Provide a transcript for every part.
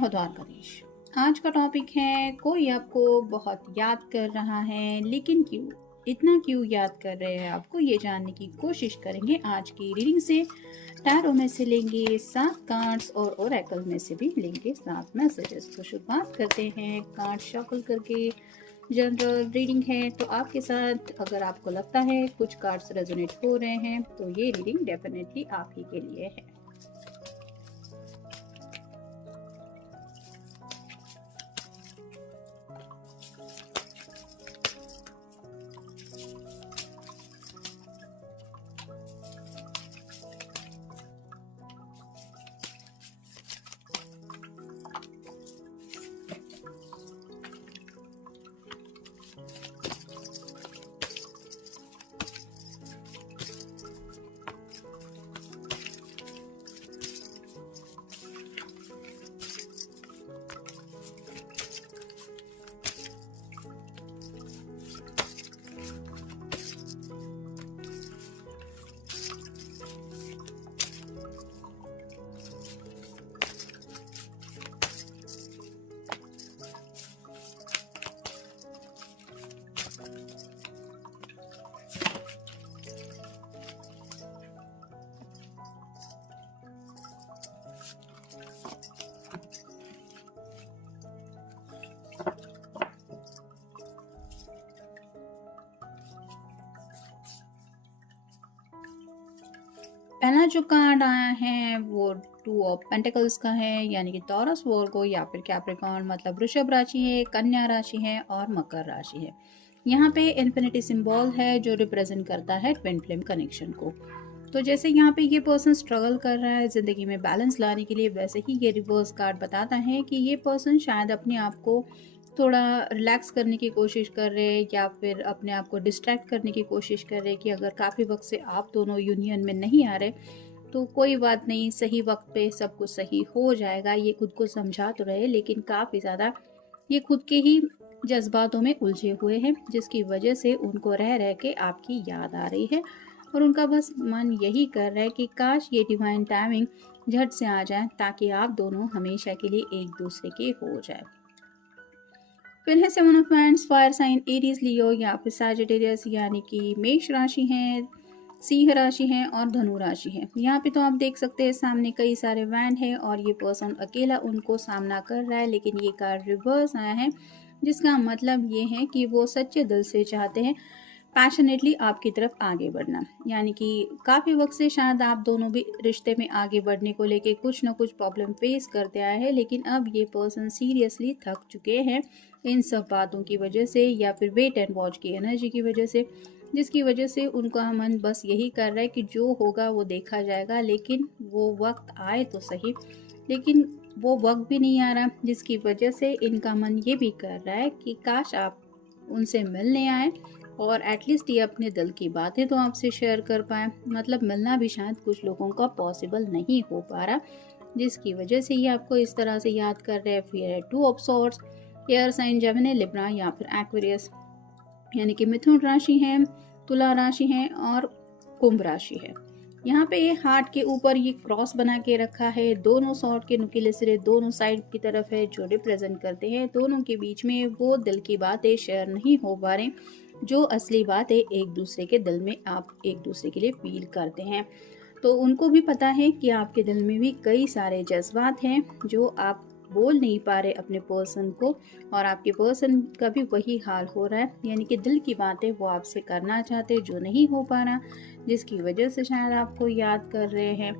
हो द्वारकाधीश। आज का टॉपिक है, कोई आपको बहुत याद कर रहा है, लेकिन क्यों? इतना क्यों याद कर रहे हैं आपको, ये जानने की कोशिश करेंगे आज की रीडिंग से। टैरो में से लेंगे 7 कार्ड्स और ओरेकल में से भी लेंगे 7 मैसेजेस। तो शुरुआत करते हैं कार्ड शफल करके। जनरल रीडिंग है, तो आपके साथ अगर आपको लगता है कुछ कार्ड्स रेजोनेट हो रहे हैं तो ये रीडिंग डेफिनेटली आप ही के लिए है। पहला जो कार्ड आया है वो 2 ऑफ पेंटिकल्स का है, यानी कि टॉरस वर्गो या फिर कैप्रिकॉर्न, मतलब वृषभ राशि है, कन्या राशि है और मकर राशि है। यहाँ पे इन्फिनिटी सिंबल है जो रिप्रेजेंट करता है ट्विन फ्लेम कनेक्शन को। तो जैसे यहाँ पे ये पर्सन स्ट्रगल कर रहा है ज़िंदगी में बैलेंस लाने के लिए, वैसे ही ये रिवर्स कार्ड बताता है कि ये पर्सन शायद अपने आप को थोड़ा रिलैक्स करने की कोशिश कर रहे हैं या फिर अपने आप को डिस्ट्रैक्ट करने की कोशिश कर रहे हैं कि अगर काफ़ी वक्त से आप दोनों यूनियन में नहीं आ रहे तो कोई बात नहीं, सही वक्त पे सब कुछ सही हो जाएगा। ये खुद को समझा तो रहे, लेकिन काफ़ी ज़्यादा ये खुद के ही जज्बातों में उलझे हुए हैं, जिसकी वजह से उनको रह रह के आपकी याद आ रही है और उनका बस मन यही कर रहा है कि काश ये डिवाइन टाइमिंग झट से आ जाए ताकि आप दोनों हमेशा के लिए एक दूसरे के हो जाए। फिर है 7 of wands, fire sign Aries, Leo या फिर सैजिटेरियस, यानी कि मेष राशि है, सिंह राशि है और धनु राशि है। यहाँ पे तो आप देख सकते हैं सामने कई सारे वैंड है और ये पर्सन अकेला उनको सामना कर रहा है, लेकिन ये कार्ड रिवर्स आया है, जिसका मतलब ये है कि वो सच्चे दिल से चाहते हैं पैशनेटली आपकी तरफ आगे बढ़ना। यानी कि काफ़ी वक्त से शायद आप दोनों भी रिश्ते में आगे बढ़ने को लेके कुछ ना कुछ प्रॉब्लम फेस करते आए हैं, लेकिन अब ये पर्सन सीरियसली थक चुके हैं इन सब बातों की वजह से या फिर वेट एंड वॉच की एनर्जी की वजह से, जिसकी वजह से उनका मन बस यही कर रहा है कि जो होगा वो देखा जाएगा, लेकिन वो वक्त आए तो सही। लेकिन वो वक्त भी नहीं आ रहा, जिसकी वजह से इनका मन ये भी कर रहा है कि काश आप उनसे मिलने आए और एटलीस्ट ये अपने दिल की बातें तो आपसे शेयर कर पाए। मतलब मिलना भी शायद कुछ लोगों का पॉसिबल नहीं हो पा रहा, जिसकी वजह से ये आपको इस तरह से याद कर रहे हैं। फिर है 2 of swords, air sign Gemini, Libra या फिर एक्वेरियस, यानी कि मिथुन राशि है, तुला राशि है और कुंभ राशि है। यहाँ पे ये हार्ट के ऊपर ये क्रॉस बना के रखा है, दोनों सॉर्ड के नुकीले सिरे दोनों साइड की तरफ है, जो रिप्रेजेंट करते हैं दोनों के बीच में वो दिल की बातें शेयर नहीं हो पा रहे, जो असली बात है एक दूसरे के दिल में आप एक दूसरे के लिए फील करते हैं। तो उनको भी पता है कि आपके दिल में भी कई सारे जज्बात हैं जो आप बोल नहीं पा रहे अपने पर्सन को, और आपके पर्सन का भी वही हाल हो रहा है, यानी कि दिल की बातें वो आपसे करना चाहते जो नहीं हो पा रहा, जिसकी वजह से शायद आपको याद कर रहे हैं।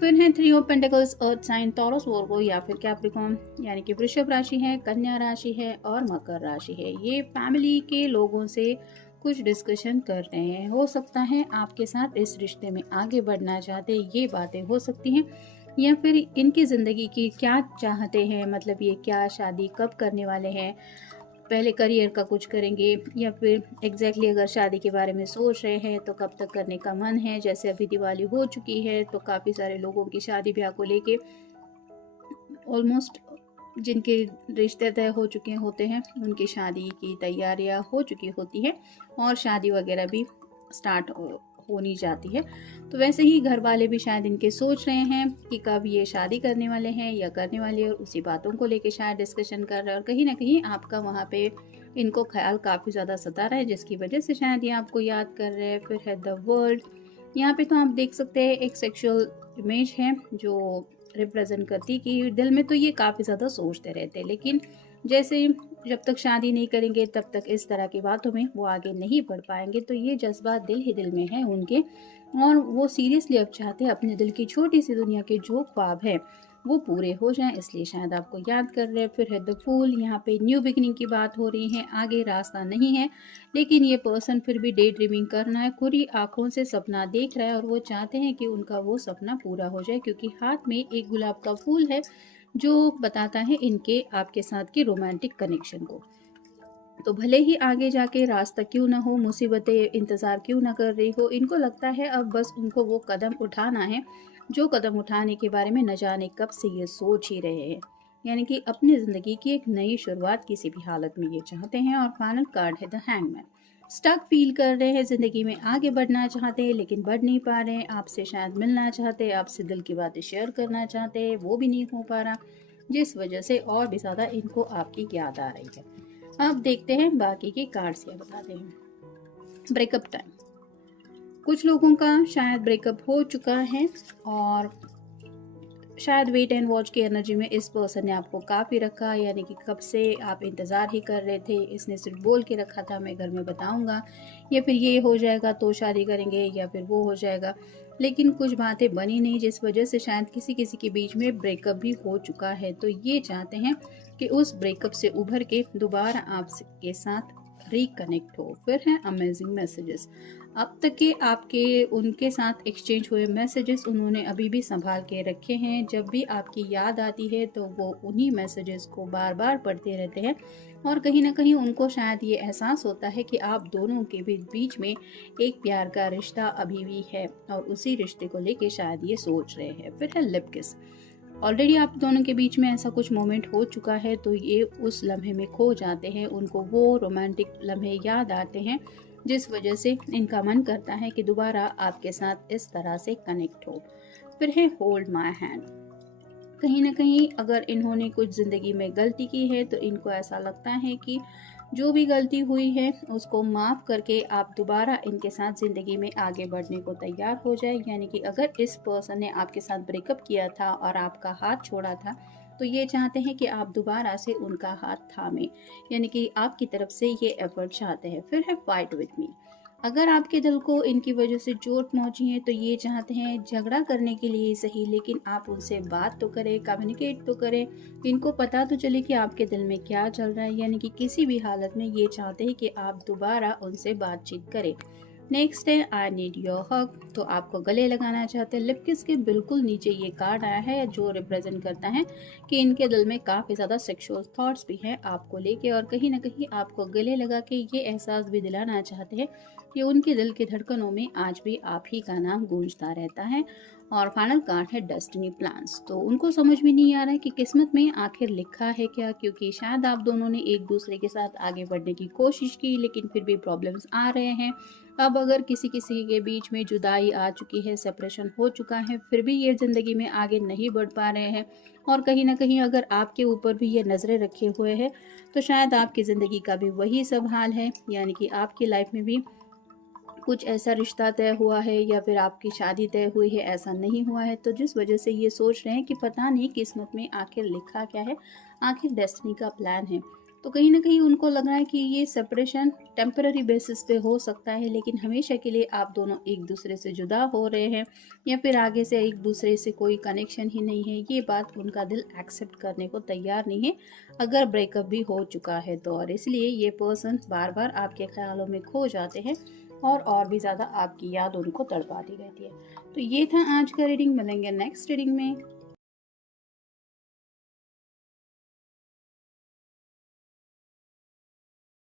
फिर है 3 of pentacles, earth sign, Taurus Virgo या फिर कैप्रिकॉर्न, यानी कि वृषभ राशि है, कन्या राशि है और मकर राशि है। ये फैमिली के लोगों से कुछ डिस्कशन कर रहे हैं, हो सकता है आपके साथ इस रिश्ते में आगे बढ़ना चाहते, ये बातें हो सकती हैं, या फिर इनकी ज़िंदगी की क्या चाहते हैं, मतलब ये क्या शादी कब करने वाले हैं, पहले करियर का कुछ करेंगे या फिर एग्जैक्टली अगर शादी के बारे में सोच रहे हैं तो कब तक करने का मन है। जैसे अभी दिवाली हो चुकी है तो काफ़ी सारे लोगों की शादी ब्याह को लेके ऑलमोस्ट जिनके रिश्ते तय हो चुके होते हैं उनकी शादी की तैयारियां हो चुकी होती है और शादी वगैरह भी स्टार्ट हो नहीं जाती है। तो वैसे ही घर वाले भी शायद इनके सोच रहे हैं कि कब ये शादी करने वाले हैं या करने वाले हैं, और उसी बातों को लेके शायद डिस्कशन कर रहे हैं, और कहीं ना कहीं आपका वहाँ पे इनको ख्याल काफ़ी ज़्यादा सता रहा है, जिसकी वजह से शायद ये आपको याद कर रहे हैं। फिर है द वर्ल्ड। यहाँ पे तो आप देख सकते हैं एक सेक्सुअल इमेज है जो रिप्रेजेंट करती कि दिल में तो ये काफ़ी ज़्यादा सोचते रहते हैं, लेकिन जैसे जब तक शादी नहीं करेंगे तब तक इस तरह की बातों में वो आगे नहीं बढ़ पाएंगे। तो ये जज्बा दिल ही दिल में है उनके, और वो सीरियसली अब चाहते हैं अपने दिल की छोटी सी दुनिया के जो ख्वाब है वो पूरे हो जाएं, इसलिए शायद आपको याद कर रहे हैं। फिर है द फूल। यहाँ पे न्यू बिगिनिंग की बात हो रही है, आगे रास्ता नहीं है, लेकिन ये पर्सन फिर भी डे ड्रीमिंग करना है, खुली आंखों से सपना देख रहा है, और वो चाहते हैं कि उनका वो सपना पूरा हो जाए, क्योंकि हाथ में एक गुलाब का फूल है जो बताता है इनके आपके साथ के रोमांटिक कनेक्शन को। तो भले ही आगे जाके रास्ता क्यों ना हो, मुसीबतें इंतज़ार क्यों ना कर रही हो, इनको लगता है अब बस उनको वो कदम उठाना है जो कदम उठाने के बारे में न जाने कब से ये सोच ही रहे हैं। यानी कि अपनी ज़िंदगी की एक नई शुरुआत किसी भी हालत में ये चाहते हैं। और फाइनल कार्ड है द हैंगमैन। स्टक फील कर रहे हैं, ज़िंदगी में आगे बढ़ना चाहते हैं लेकिन बढ़ नहीं पा रहे हैं, आपसे शायद मिलना चाहते हैं, आपसे दिल की बातें शेयर करना चाहते हैं, वो भी नहीं हो पा रहा, जिस वजह से और भी ज़्यादा इनको आपकी याद आ रही है। अब देखते हैं बाकी के कार्ड्स क्या बताते हैं। Breakup time. कुछ लोगों का शायद ब्रेकअप हो चुका है, और शायद वेट एंड वॉच की एनर्जी में इस पर्सन ने आपको काफ़ी रखा, यानी कि कब से आप इंतज़ार ही कर रहे थे। इसने सिर्फ बोल के रखा था मैं घर में बताऊंगा, या फिर ये हो जाएगा तो शादी करेंगे, या फिर वो हो जाएगा, लेकिन कुछ बातें बनी नहीं, जिस वजह से शायद किसी किसी के बीच में ब्रेकअप भी हो चुका है। तो ये चाहते हैं कि उस ब्रेकअप से उभर के दोबारा आपके साथ रिकनेक्ट हो। फिर है अमेजिंग मैसेजेस। अब तक के आपके उनके साथ एक्सचेंज हुए मैसेजेस उन्होंने अभी भी संभाल के रखे हैं। जब भी आपकी याद आती है तो वो उन्हीं मैसेजेस को बार बार पढ़ते रहते हैं, और कहीं ना कहीं उनको शायद ये एहसास होता है कि आप दोनों के बीच में एक प्यार का रिश्ता अभी भी है, और उसी रिश्ते को लेके शायद ये सोच रहे हैं। फिर है लिप किस। ऑलरेडी आप दोनों के बीच में ऐसा कुछ मोमेंट हो चुका है, तो ये उस लम्हे में खो जाते हैं, उनको वो रोमांटिक लम्हे याद आते हैं, जिस वजह से इनका मन करता है कि दोबारा आपके साथ इस तरह से कनेक्ट हो। फिर है होल्ड माय हैंड। कहीं ना कहीं अगर इन्होंने कुछ ज़िंदगी में गलती की है तो इनको ऐसा लगता है कि जो भी गलती हुई है उसको माफ़ करके आप दोबारा इनके साथ ज़िंदगी में आगे बढ़ने को तैयार हो जाए। यानी कि अगर इस पर्सन ने आपके साथ ब्रेकअप किया था और आपका हाथ छोड़ा था, तो ये चाहते हैं कि आप दोबारा से उनका हाथ थामें, यानी कि आपकी तरफ से ये एफर्ट चाहते हैं। फिर है फाइट विथ मी। अगर आपके दिल को इनकी वजह से चोट पहुंची है तो ये चाहते हैं झगड़ा करने के लिए सही, लेकिन आप उनसे बात तो करें, कम्युनिकेट तो करें, इनको पता तो चले कि आपके दिल में क्या चल रहा है। यानी कि किसी भी हालत में ये चाहते हैं कि आप दोबारा उनसे बातचीत करें। नेक्स्ट है आई नीड योर हग। तो आपको गले लगाना चाहते हैं। लिप किस के बिल्कुल नीचे ये कार्ड आया है जो रिप्रेजेंट करता है कि इनके दिल में काफ़ी ज़्यादा सेक्सुअल थॉट्स भी हैं आपको लेके, और कहीं ना कहीं आपको गले लगा के ये एहसास भी दिलाना चाहते हैं कि उनके दिल की धड़कनों में आज भी आप ही का नाम गूंजता रहता है। और फाइनल कार्ड है डेस्टिनी प्लान्स। तो उनको समझ में नहीं आ रहा है कि किस्मत में आखिर लिखा है क्या, क्योंकि शायद आप दोनों ने एक दूसरे के साथ आगे बढ़ने की कोशिश की लेकिन फिर भी प्रॉब्लम्स आ रहे हैं। अब अगर किसी किसी के बीच में जुदाई आ चुकी है, सेपरेशन हो चुका है, फिर भी ये ज़िंदगी में आगे नहीं बढ़ पा रहे हैं, और कहीं ना कहीं अगर आपके ऊपर भी ये नज़रें रखे हुए हैं, तो शायद आपकी ज़िंदगी का भी वही सब हाल है। यानी कि आपकी लाइफ में भी कुछ ऐसा रिश्ता तय हुआ है या फिर आपकी शादी तय हुई है, ऐसा नहीं हुआ है, तो जिस वजह से ये सोच रहे हैं कि पता नहीं किस्मत में आखिर लिखा क्या है, आखिर डेस्टिनी का प्लान है। तो कहीं ना कहीं उनको लग रहा है कि ये सेपरेशन टेम्पररी बेसिस पे हो सकता है, लेकिन हमेशा के लिए आप दोनों एक दूसरे से जुदा हो रहे हैं, या फिर आगे से एक दूसरे से कोई कनेक्शन ही नहीं है। ये बात उनका दिल एक्सेप्ट करने को तैयार नहीं है, अगर ब्रेकअप भी हो चुका है तो। और इसलिए ये पर्सन बार बार आपके ख्यालों में खो जाते हैं, और भी ज़्यादा आपकी याद उनको तड़पाती रहती है। तो ये था आज का रीडिंग। मिलेंगे नेक्स्ट रीडिंग में।